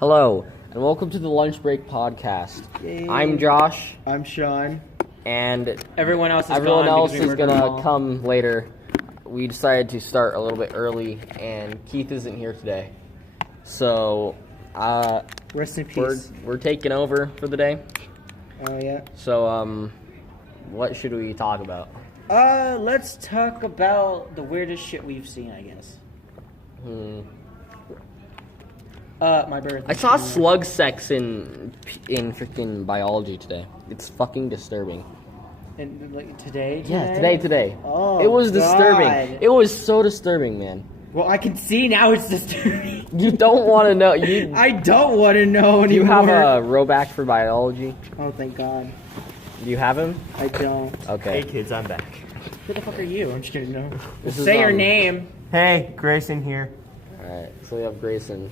Hello, and welcome to the Lunch Break Podcast. Yay. I'm Josh, I'm Sean. and Everyone else is gonna come later. We decided to start a little bit early, and Keith isn't here today. So, Rest in peace. we're taking over for the day. Oh, yeah. So, what should we talk about? Let's talk about the weirdest shit we've seen, I guess. My birthday. I saw slug sex in freaking biology today. It's fucking disturbing. And, like, today? Yeah, today. Oh, it was God. disturbing. It was so disturbing, man. Well, I can see now it's disturbing. You don't want to know. I don't want to know anymore. Do you have a Roback for biology? Oh, thank God. Do you have him? I don't. Okay. Hey kids, I'm back. Who the fuck are you? I'm just kidding. No. This is, Say your name. Hey, Grayson here. Alright, so we have Grayson.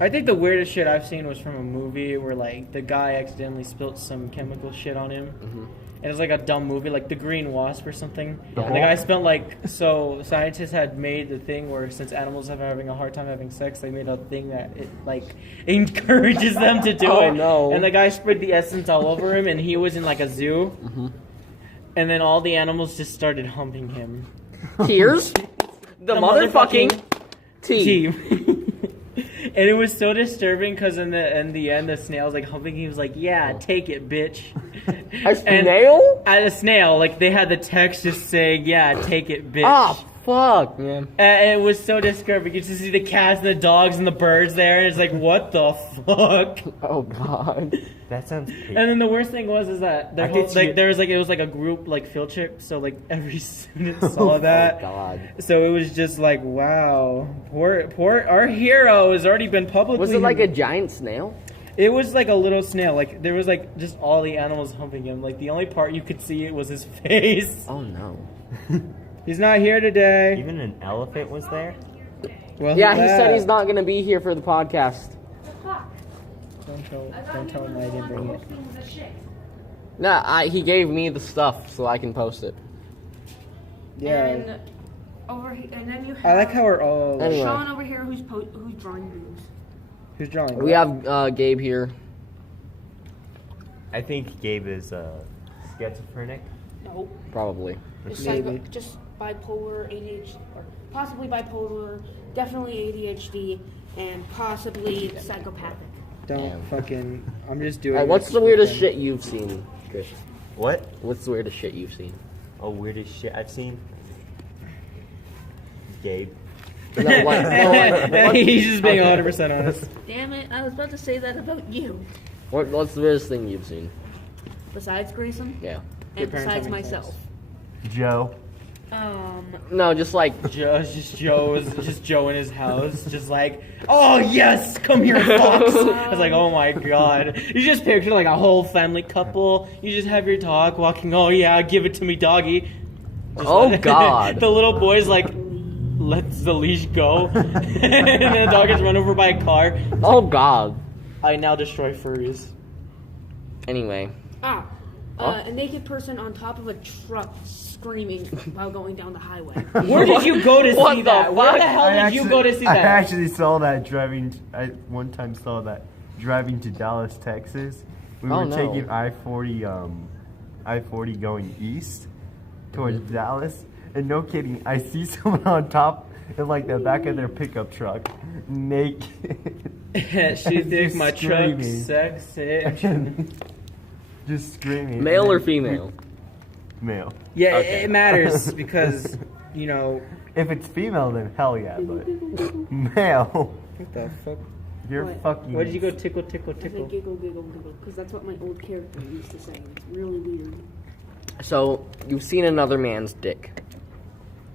I think the weirdest shit I've seen was from a movie where, like, the guy accidentally spilt some chemical shit on him. Mm-hmm. And it was like a dumb movie, like The Green Wasp or something. Yeah. And the guy spent, like, so scientists had made the thing where since animals are having a hard time having sex, they made a thing that it, like, encourages them to do Oh, it. no. And the guy sprayed the essence all over him, and he was in, like, a zoo. Mm-hmm. And then all the animals just started humping him. Here's the motherfucking tea. And it was so disturbing because in the end, the snail was like humping. He was like, "Yeah, take it, bitch." A snail? At a snail, like they had the text just saying, "Yeah, take it, bitch." Ah, fuck, man. And it was so disturbing. You just see the cats and the dogs and the birds there, and it's like, what the fuck? Oh, God. That sounds creepy. And then the worst thing was that I could see there was like it was like a group like field trip, so like every student saw that. Oh, God. So it was just like, wow, poor our hero has already been publicly. Was it like a giant snail? It was like a little snail. Like there was like just all the animals humping him. Like the only part you could see it was his face. Oh, no. He's not here today. Even an elephant was there? Well, Yeah, he said he's not going to be here for the podcast. Don't tell him I didn't bring it. Nah, he gave me the stuff so I can post it. Yeah. And over here, and then you have I like how we're all. Anyway. Sean over here who's drawing boobs. Who's drawing? We have Gabe here. I think Gabe is schizophrenic. No, Probably. just, Maybe. just bipolar, ADHD, or possibly bipolar, definitely ADHD, and possibly psychopathic. Don't Damn. fucking. I'm just doing. Alright, what's this the weirdest weekend. shit you've seen, Chris? What? What's the weirdest shit you've seen? Oh, weirdest shit I've seen? Gabe. No, what, He's just being 100% honest. Damn it! I was about to say that about you. what's the weirdest thing you've seen? Besides Grayson, Yeah. Your and parents besides having myself. sex. Joe. No, just like Just Joe in his house, just like, oh yes, come here, fox. I was like, oh my god. You just picture like a whole family couple. You just have your dog walking. Oh yeah, give it to me, doggy. Just Oh, like- God. The little boy's like, lets the leash go, and then the dog gets run over by a car. oh, God. I now destroy furries. Anyway, A naked person on top of a truck screaming while going down the highway. Where did you go to What see the that? Where fuck? the hell did you go to see I that? actually saw that driving. I one time saw that driving to Dallas, Texas. We Oh, were no. taking I-40 going east towards Mm-hmm. Dallas, and no kidding, I see someone on top in like the back of their pickup truck, naked. She think Just my truck screaming. sexy. Just screaming. male And or then- female? Male. Yeah, Okay. it matters because, you know, If it's female, then hell yeah, but male, what the fuck? you're What? fucking. Why did you go tickle, tickle, I say tickle? giggle, giggle, giggle, because that's what my old character used to say. It's really weird. So, you've seen another man's dick.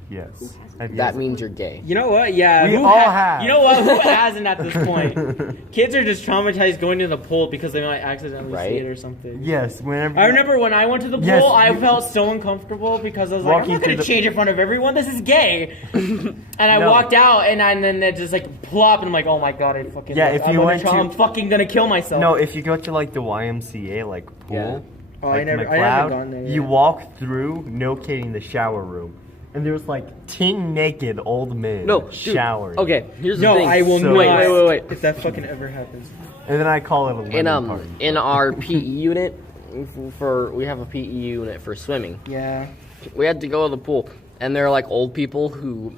Yes. That means you're gay. You know what? Yeah, We who all have. You know what? Who hasn't at this point? Kids are just traumatized going to the pool because they might accidentally see Right? it or something. Yes, whenever. I remember when I went to the pool, Yes, I you- felt so uncomfortable because I was like, I'm Walking not going through to the- change in front of everyone. This is gay. And I No. walked out, and then it just like plop, and I'm like, oh my god, I fucking. Yeah, if you went to- I'm fucking gonna kill myself. No, if you go to like the YMCA like pool, Yeah. Oh, like I never McLeod, gone there. you yet. walk through, no kidding, the shower room, and there was like 10 naked old men No, dude, showering. Okay, here's the No, thing. I will So- not. Wait. If that fucking ever happens. And then I call it a lemon party. In our PE unit, we have a PE unit for swimming. Yeah. We had to go to the pool, and there are like old people who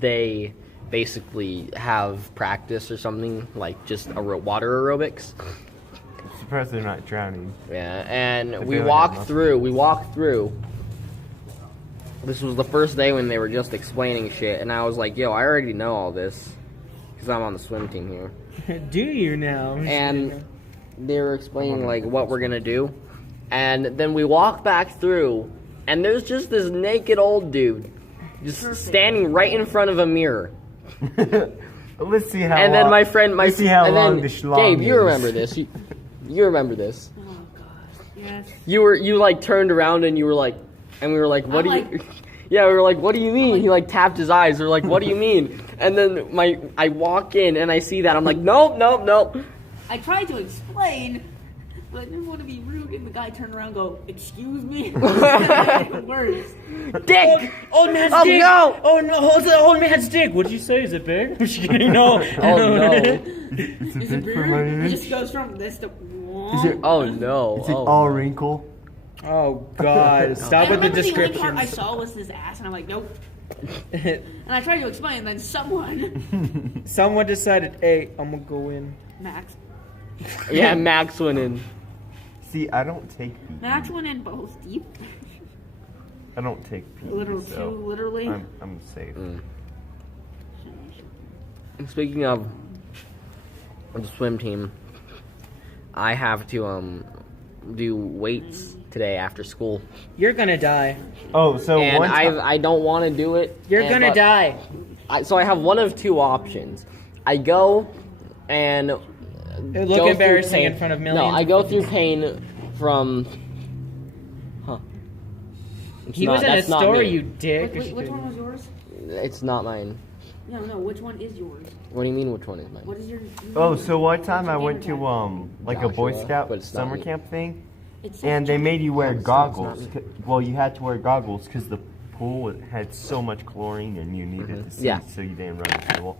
they basically have practice or something like just water aerobics. I'm surprised they're not drowning. Yeah, and If we they don't walked have through. We walked through. This was the first day when they were just explaining shit, and I was like, "Yo, I already know all this because I'm on the swim team here." Do you now? And they were explaining like what we're gonna do, and then we walk back through, and there's just this naked old dude just standing right in front of a mirror. Let's see how. And then long, my friend, let's see how and long then the schlong Gabe, you is. remember this? You remember this? Oh god. Yes. You like turned around and you were like, and we were like, what do I'm you? Yeah, we were like, what do you mean? He like tapped his eyes. We were like, what do you mean? And then I walk in and I see that. I'm like, nope. I tried to explain, but I didn't want to be rude, and the guy turned around and go, "Excuse me?" Worse. Dick! Old man's Oh, dick. no! Oh no! It's the old man's dick. What'd you say? Is it big? I'm just kidding. No. Oh no! It's a Is it bit for my weird? It age. just goes from this to. Is it? Oh no! Is it Oh, all no. wrinkle? Oh god! Stop I with the remember the only part I descriptions. saw was his ass, and I'm like, nope. And I tried to explain, and then someone, Someone decided, hey, I'm gonna go in. Max, Yeah, Max went in. See, I don't take pee. Max went in balls deep, I don't take pee. literal so two, literally. I'm safe. Speaking of the swim team, I have to do weights today after school, You're gonna die. Oh, so and one time. I don't want to do it. You're and- gonna but die. So I have one of two options. I go and It go look through embarrassing pain. in front of millions. No, I go through pain from. Huh. It's He was in a that's not story, me. you dick. Wait, which one was yours? It's not mine. No, which one is yours? What do you mean? Which one is mine? What is your? Oh, so one time what's I your went gamer to tag? like a Boy Joshua, Scout but it's not summer me. camp thing, It's and they made you wear It's goggles. not me. Well, you had to wear goggles because the pool had so much chlorine, and you needed to see, Yeah. so you didn't run into the wall.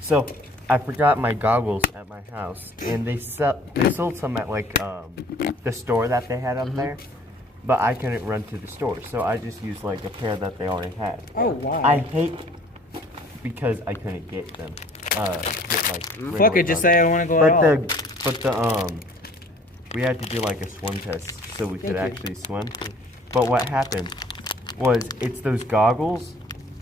So I forgot my goggles at my house, and they sold some at like the store that they had up there, but I couldn't run to the store, so I just used like a pair that they already had. Oh wow. I hate because I couldn't get them. Fuck it, just say I don't want to go at But we had to do like a swim test so we could Thank you. actually swim. But what happened was it's those goggles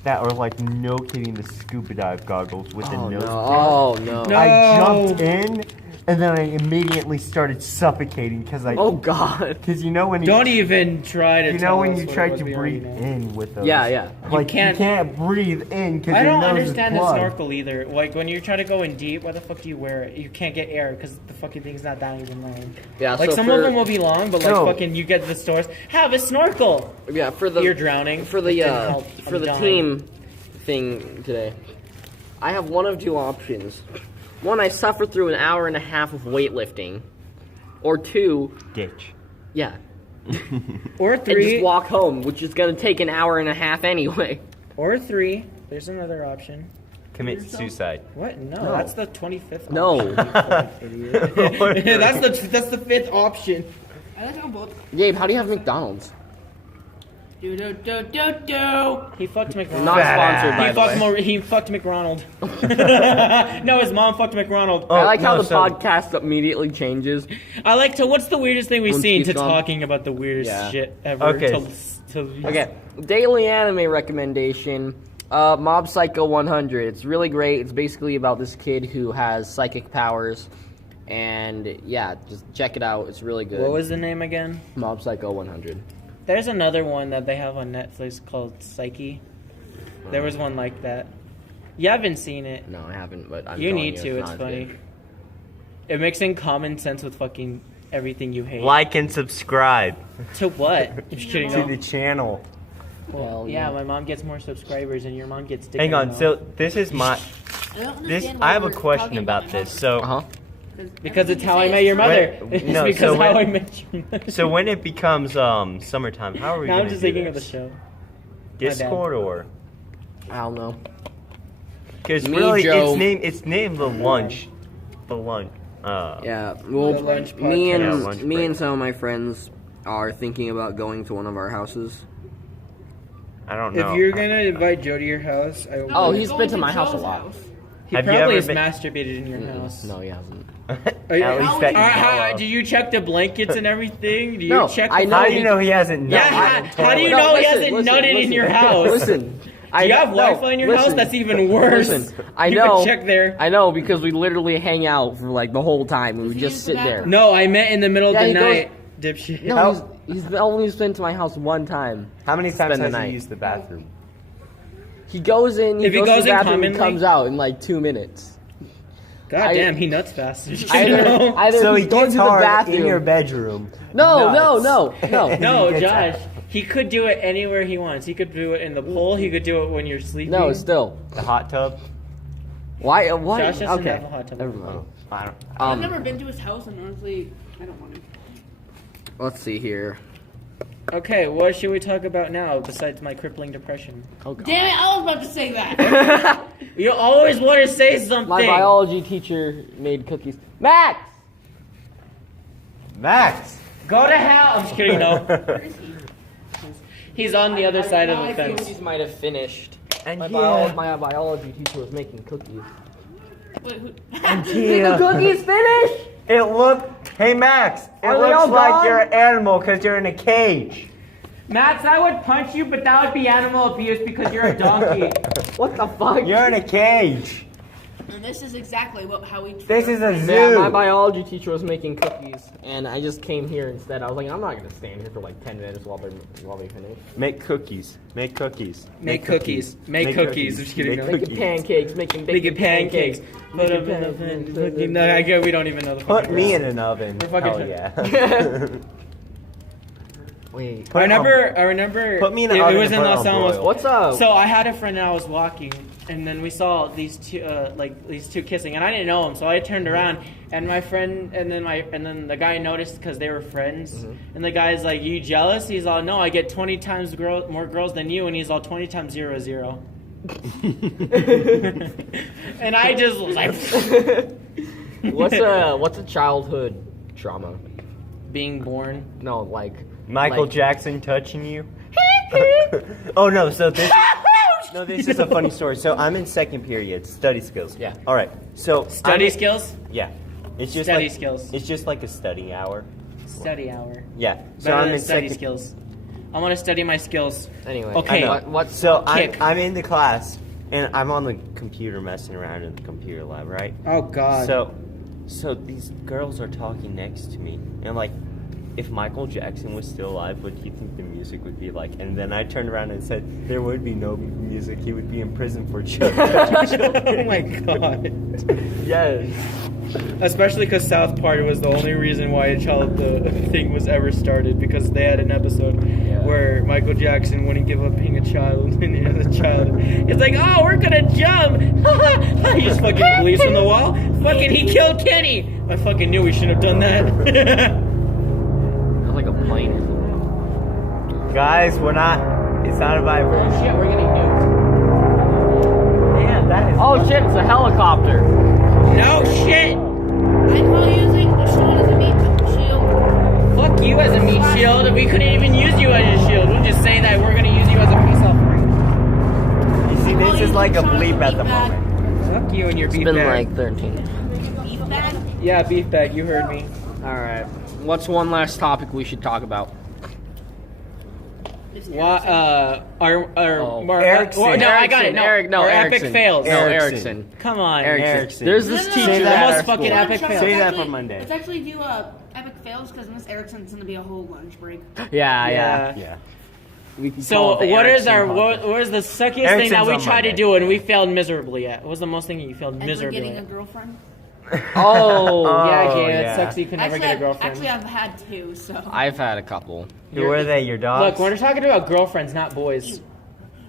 that are like no kidding the scuba dive goggles with the Oh nose. no! bridge. Oh no! No. I jumped in and then I immediately started suffocating because Oh god! because you know when you Don't even try to you tell know when us you what try it was to we already breathe know. in with those. Yeah. Like can't- you can't breathe in because I your don't nose understand is the blood. snorkel either. Like when you're trying to go in deep, why the fuck do you wear it? You can't get air because the fucking thing's not that even long. Yeah. Like so some for, of them will be long, but like No. fucking you get to the stores, have a snorkel. Yeah, for the You're drowning. for the It didn't help. for I'm the dying. team thing today. I have one of two options. One, I suffer through an hour and a half of weightlifting, or two, Ditch. yeah, Or and three. just walk home, which is gonna take an hour and a half anyway. Or three. There's another option. Commit suicide. What? No, No. that's the 25th. No. option, you fucking idiot. that's the fifth option. I like how both. Gabe, how do you have McDonald's? Do. He fucked McDonald. Not sponsored, by He the fucked, way. he fucked McDonald. No, his mom fucked McDonald. I like how no, the so- podcast immediately changes. I like to. What's the weirdest thing we've Once seen? he's To gone. talking about the weirdest Yeah. shit ever. Okay. Okay, daily anime recommendation. Mob Psycho 100. It's really great. It's basically about this kid who has psychic powers, and yeah, just check it out. It's really good. What was the name again? Mob Psycho 100? There's another one that they have on Netflix called Psyche. There was one like that. You haven't seen it. No, I haven't, but I'm You telling need to. It's not as funny. good. It mixing common sense with fucking everything you hate. Like and subscribe. To what? I'm just kidding. To no. the channel. Well, Hell yeah, yeah. my mom gets more subscribers and your mom gets dick Hang in on. the So mouth. this is my I don't this. understand I why have a we're question talking about my this. mother. So Uh-huh. Because it's everything how I you met say your is mother. Wait, It's no, because so how I when- met your mother. so when it becomes summertime, how are we Now gonna I'm just do thinking of the this? show. Discord or? I don't know. Because Me, really, Joe. it's named the lunch. The lunch. Yeah, well, The lunch me podcast. Yeah, and lunch me break. and some of my friends are thinking about going to one of our houses. I don't know. If you're gonna invite Joe to your house, I Oh, we're he's going been to my house a Joe's lot. house. he Have you probably ever has been- masturbated in your house. No, he hasn't. Are you- At least that you know of. do you check the blankets and everything? Do you No, check? I the know How do you know he hasn't? Yeah, nutted in the how do you toilet? know he hasn't nutted in your house? Listen. Do you have Wi-Fi in your house? That's even worse. Listen, I You know. can check there. I know because we literally hang out for like the whole time and we he just use sit the there. bathroom? No, I meant in the middle Yeah, of he the goes- night, dipshit. No, he's only been to my house one time. How many times Spend the has night. he used the bathroom? He goes in, If he goes goes to the in bathroom, and commonly- comes out in like 2 minutes. God I- damn, he nuts fast. You Either, know? either So he's he going gets to the hard bathroom. in your bedroom. No, Nuts. no. No, He gets Josh. out. He could do it anywhere he wants. He could do it in the pool. He could do it when you're sleeping. No, still. The hot tub. Why? What? Josh doesn't Okay. have a hot tub. Never mind. I don't. I've never been to his house, and honestly, I don't want to. Let's see here. Okay, what should we talk about now besides my crippling depression? Oh, God. Damn it! I was about to say that. You always want to say something. My biology teacher made cookies. Max! Max. Go to hell. I'm just kidding. No, Where is he? he's on the other side of the My fence. cookies might have finished. And My, yeah. my biology teacher was making cookies. Wait, who? Yeah. Cookies finished? It looked. Hey Max. It Are they all looks like gone? you're an animal because you're in a cage. Max, I would punch you, but that would be animal abuse because you're a donkey. What the fuck? You're in a cage. And this is exactly how we. treat This our is a friends. zoo. Yeah, my biology teacher was making cookies, and I just came here instead. I was like, I'm not gonna stand here for like 10 minutes while they finish. Make cookies. Make cookies. Make cookies. Make cookies. I'm just kidding. Make No. Making cookies. pancakes, making Making bacon pancakes. Put them in the oven. No, I guess we don't even know the Put fucking me words. in an oven. We're fucking- Hell yeah. Wait, Put I remember. Put me in an it oven was to in put it Los on Alamos. broil. what's up? So I had a friend and I was walking, and then we saw these two, these two kissing, and I didn't know them, so I turned around, and my friend, and then the guy noticed because they were friends, and the guy's like, "You jealous?" He's all, "No, I get 20 times more girls than you," and he's all 20 times 0 0. And I just was like, what's a childhood trauma? being born. No, like Michael like- Jackson touching you? Oh no, so this is a funny story. So I'm in second period, study skills. Yeah. Alright. So Study I'm- skills. Yeah. It's just Study like skills. It's just like a study hour. Study hour. Yeah. So Better I'm than in study second skills. I want to study my skills. Anyway, Okay. I know. What? So Kick. I'm in the class and I'm on the computer messing around in the computer lab, right? Oh God. So these girls are talking next to me, and I'm like, if Michael Jackson was still alive, what do you think the music would be like? And then I turned around and said, there would be no music. He would be in prison for children. Oh my God. Yes. Especially because South Park was the only reason why the thing was ever started, because they had an episode where Michael Jackson wouldn't give up being a child, and as a child, it's like, oh, we're gonna jump! He just fucking believes from the wall. Fucking, he killed Kenny. I fucking knew we shouldn't have done that. Sounds like a plane or something. Guys, it's not a vibrant. Shit, we're getting nuked. Damn, that is. Oh shit! It's a helicopter. No shit. I call using the shield as a meat shield. Fuck you as a meat shield. We couldn't even use you as a shield. We'll just say that we're gonna use you as a peace offering. You see, this is like a bleep at the moment. Fuck you and your It's beef been bag. like 13. Beef bag. Yeah, beef bag. You heard me. All right. What's one last topic we should talk about? What? Our Erickson. no, I got it. No, our epic Erickson. fails. No, Erickson. Erickson. Come on, Erickson. There's this No, no, teacher no, the no, at most our fucking school. epic fail. Say that Actually- for Monday. Let's actually do epic fails because Miss Erickson's gonna be a whole lunch break. Yeah. Yeah. We can So call it the what is Erickson what podcast. was the suckiest thing that Erickson's we on tried to Monday. do and we failed miserably at? What was the most thing you failed And we're miserably getting a at? girlfriend. Oh, Yeah, Oh, Jay, it yeah. sucks you can never get a girlfriend. Actually, I've had two, so. I've had a couple. Who are they? Your dogs? Look, we're talking about girlfriends, not boys.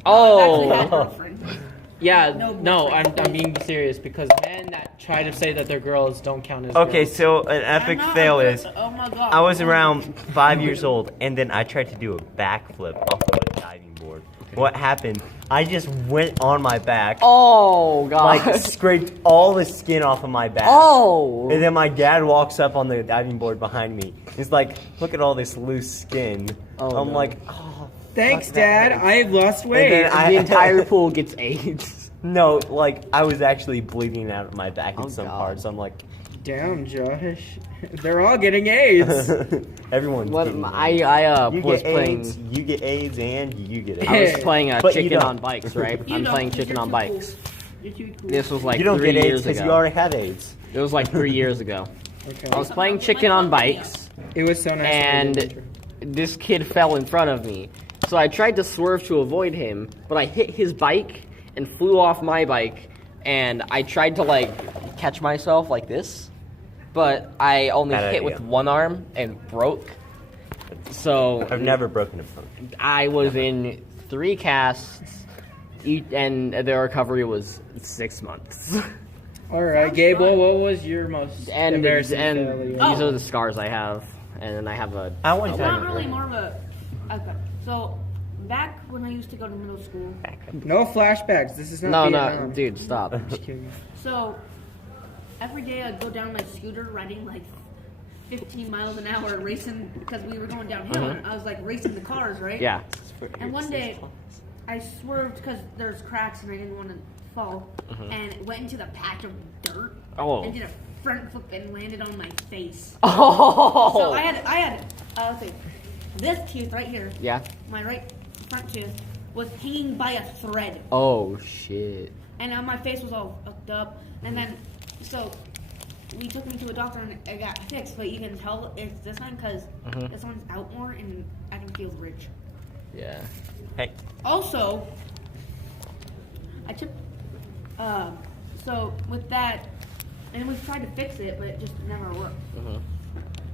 Oh, I've actually had a girlfriend. Yeah, No no, I'm boyfriend. being serious because men that try to say that they're girls don't count as Okay, girls. so an epic I'm not fail a girl- is Oh my god. I was around 5 years old, and then I tried to do a backflip off of a diving board. what happened? I just went on my back, Oh god. like scraped all the skin off of my back. Oh. And then my dad walks up on the diving board behind me. He's like, "Look at all this loose skin." Oh, I'm no. like, "Oh." Thanks, fuck Dad. that. I've lost weight. then I- the entire pool gets AIDS. No, like I was actually bleeding out of my back in Oh, some God. parts. I'm like, Damn, Josh. They're all getting AIDS. everyone's What getting I AIDS. You was get playing. AIDS, you get AIDS, and you get AIDS. I was playing But you chicken don't. on bikes, right? You I'm don't, playing 'cause chicken you're on too bikes. cool. You're too cool. This was like You don't 3 get AIDS years because ago. you already have AIDS. It was like 3 years ago. Okay. I was playing chicken on bikes, It was so nice. and this kid fell in front of me. So I tried to swerve to avoid him, but I hit his bike and flew off my bike. And I tried to like catch myself like this, but I only Bad hit idea. with one arm and broke. So I've never broken a bone. I was in 3 casts, and the recovery was 6 months. All right, Gable. What was your most and embarrassing and failure? these are the scars I have, and then I have a. I want It's to not really more of a. Okay. So, back when I used to go to middle school, No flashbacks. This is No, not no, Vietnam. dude, stop. Just kidding. so every day I'd go down my scooter riding like 15 miles an hour racing because we were going downhill and I was like racing the cars, right? Yeah. And one day I swerved because there's cracks and I didn't want to fall and went into the patch of dirt Oh. and did a front flip and landed on my face. Oh. So I had let's see, this tooth right here, Yeah. my right front tooth, was hanging by a thread. Oh shit. And my face was all fucked up. And then, so we took me to a doctor and it got fixed. But you can tell it's this one because this one's out more and I can feel rich. Yeah. Hey, Also, I took. So with that, and we tried to fix it, but it just never worked.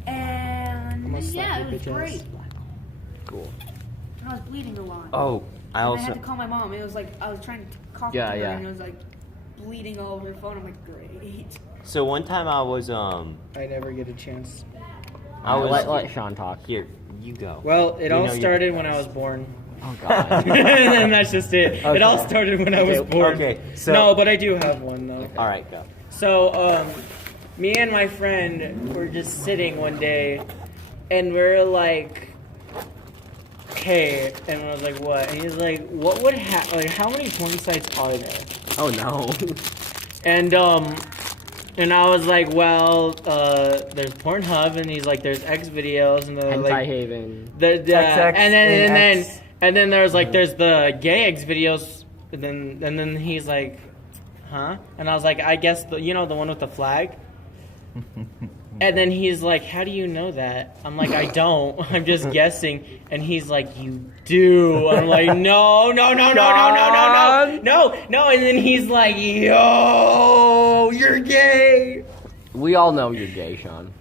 And Almost yeah, like it was your bitch great. ass. Cool. And I was bleeding a lot. oh, I And I also had to call my mom. It was like I was trying to cough Yeah, to her, yeah. and it was like bleeding all over the phone. I'm like, great. so one time I was I never get a chance. I was let Sean talk. here. You go. Well, it You all know you- started when I was born. Oh god. And that's just it. It all Okay. started when I was Okay, born. okay, so- no, but I do have one though. All right, go. So, me and my friend were just sitting one day, and we were like, "Hey," and I was like, "What?" And he's like, "What would like how many porn sites are there?" Oh no. And I was like, "Well, there's Pornhub," and he's like, "There's X videos," and they're Hentai like, Haven. XX and then there's like there's the gay X videos, and then he's like, huh? And I was like, I guess the one with the flag. And then he's like, how do you know that? I'm like, I don't. I'm just guessing. And he's like, you do. I'm like, no. And then he's like, yo, you're gay. We all know you're gay, Sean.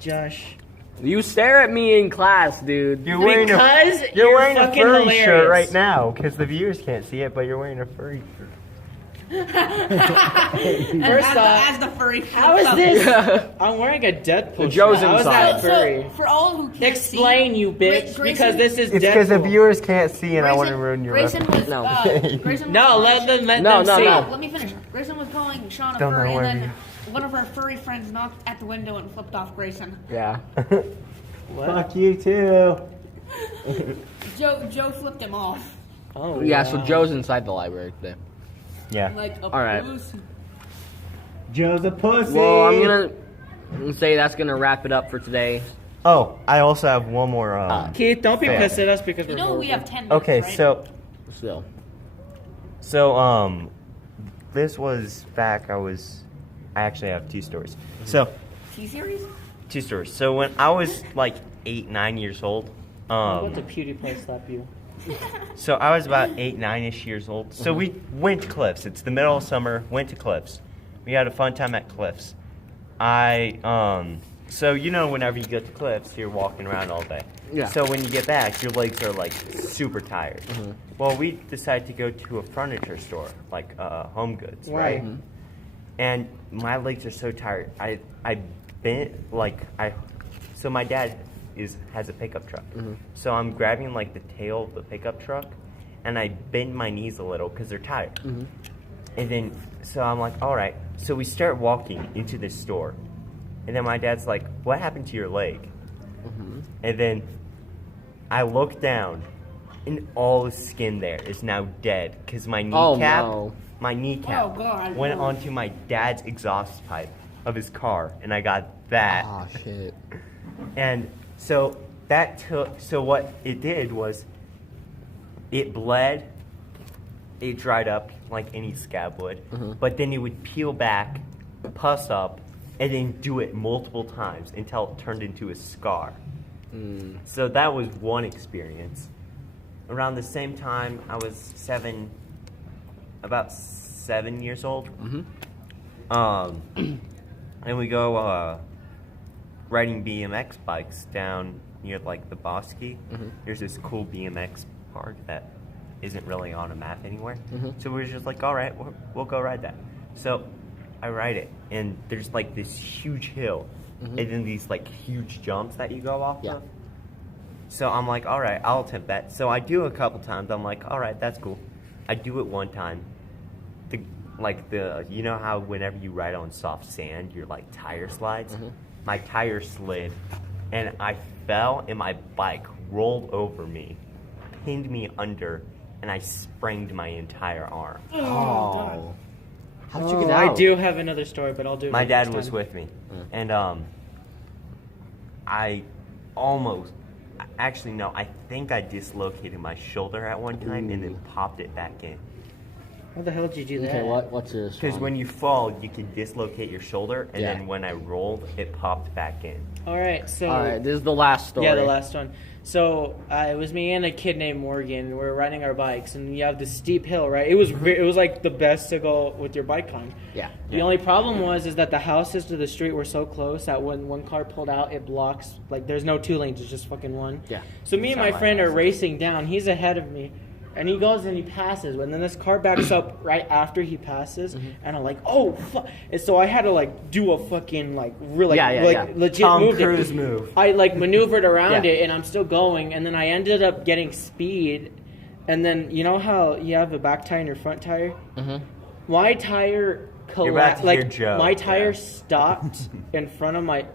Josh. You stare at me in class, dude. You're wearing Because you're you're wearing a fucking furry hilarious. shirt right now because the viewers can't see it, but you're wearing a furry shirt. And First off, as the furry. How is this? I'm wearing a Deadpool Joe's shirt. How is inside. that furry? So, for all who can't Explain, see, you bitch, Grayson- because this is It's because the Deadpool. viewers can't see, and I want to ruin your. Grayson was, No. Grayson was No, calling- let them No, see. no. Let me finish. Grayson was calling Sean a Don't know furry, where and then one of our furry friends knocked at the window and flipped off Grayson. Yeah. Fuck you too. Joe flipped him off Oh, Yeah, so wow. Joe's inside the library today. Yeah. like a All right. pussy. Joe's a pussy. Well, I'm gonna say that's gonna wrap it up for today. Oh, I also have one more. Keith, don't be Fair. pissed at us because You we're know horrible. we have 10 minutes, okay, right? Still. so this was back. I actually have 2 stories. So T-Series? 2 stories. So when I was like 8, 9 years old, What the PewDiePie slap you? so I was about 8, 9-ish years old. So we went to Cliffs. It's the middle of summer. Went to Cliffs. We had a fun time at Cliffs. So whenever you go to Cliffs, you're walking around all day. Yeah. So when you get back, your legs are like super tired. Well, we decided to go to a furniture store, like Home Goods, Why? right? And my legs are so tired. I bent so my dad has a pickup truck. So I'm grabbing like the tail of the pickup truck, and I bend my knees a little because they're tired. Mm-hmm. And then, so I'm like, all right. So we start walking into this store. And then my dad's like, what happened to your leg? Mm-hmm. And then I look down, and all the skin there is now dead because my kneecap, no. my kneecap Oh, God. went onto my dad's exhaust pipe of his car, and I got that. Oh shit. And so so what it did was it bled, it dried up like any scab would, but then it would peel back, pus up, and then do it multiple times until it turned into a scar. So that was one experience. Around the same time, I was about 7 years old. And we go riding BMX bikes down near like the Bosque. There's this cool BMX park that isn't really on a map anywhere. So we were just like, all right, we'll go ride that. So I ride it, and there's like this huge hill, and then these like huge jumps that you go off of. So I'm like, all right, I'll attempt that. So I do a couple times. I'm like, all right, that's cool. I do it one time. You know how whenever you ride on soft sand, your like tire slides? My tire slid, and I fell, and my bike rolled over me, pinned me under, and I sprained my entire arm. Oh. How did you get I out? do have another story, but I'll do it. My next dad was time. with me, and I think I dislocated my shoulder at one time and then popped it back in. How the hell did you do that? Okay, what's this? Because when you fall, you can dislocate your shoulder, and Yeah. then when I rolled, it popped back in. All right, so All right, this is the last story. yeah, the last one. So it was me and a kid named Morgan. We were riding our bikes, and you have this steep hill, right? It was it was like the best to go with your bike on. Yeah. The only problem is that the houses to the street were so close that when one car pulled out, it blocks. Like there's no 2 lanes; it's just fucking one. Yeah. So me and That's my how my friend house are is. racing down. He's ahead of me. And he goes and he passes, and then this car backs up right after he passes, and I'm like, oh fuck! And so I had to like do a fucking like really legit Tom move. Cruise move. I like maneuvered around Yeah. it, and I'm still going, and then I ended up getting speed, and then you know how you have a back tire and your front tire? My tire You're about to hear like Joe, my tire yeah. stopped in front of my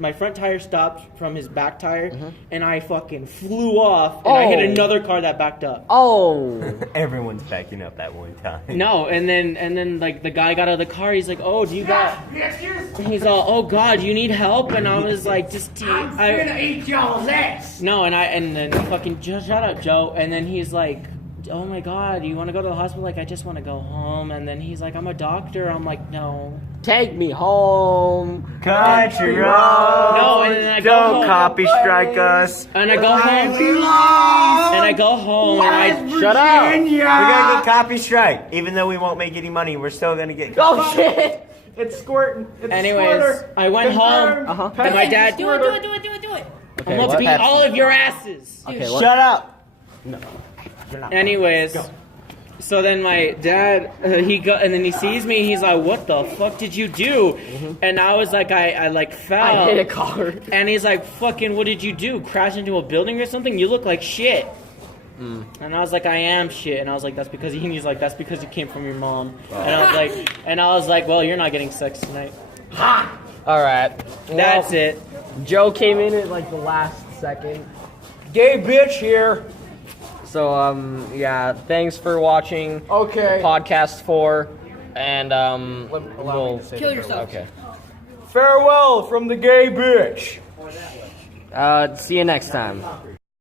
my front tire stopped from his back tire, and I fucking flew off, and I hit Oh. another car that backed up. Oh. Everyone's backing up that one time. No, and then like the guy got out of the car. He's like, "Oh, do you got?" He's all, "Oh God, you need help?" And I was like, "Just I'm gonna eat y'all's ass." No, and then fucking shut up, Joe. And then he's like, "Oh my God, you want to go to the hospital?" Like, I just want to go home. And then he's like, "I'm a doctor." I'm like, "No." Take me home. Country road. No, and then I go Don't home. copy strike us. And I go home. And I go home. And I Shut up. We're gonna get copy strike, even though we won't make any money. We're still gonna get. Oh shit. It's squirting. It's Anyways, squirter. I went home. Uh-huh. And my dad. Do it, do it, do it, do it, do it. Okay, I'm gonna what? beat all of your asses. Okay, what? Shut up. Anyways, so then my dad, and then he sees me, he's like, "What the fuck did you do?" And I was like, I like fell. I hit a car. And he's like, "Fucking, what did you do? Crash into a building or something? You look like shit." And I was like, "I am shit." And I was like, "That's because he's like, that's because you came from your mom." And I was like, "Well, you're not getting sex tonight." All right. That's Well, it. Joe came in at like the last second. Gay bitch here. So yeah, thanks for watching Okay. podcast 4, and Allow me we'll to say Kill that. yourself. okay. Farewell from the gay bitch. See you next time.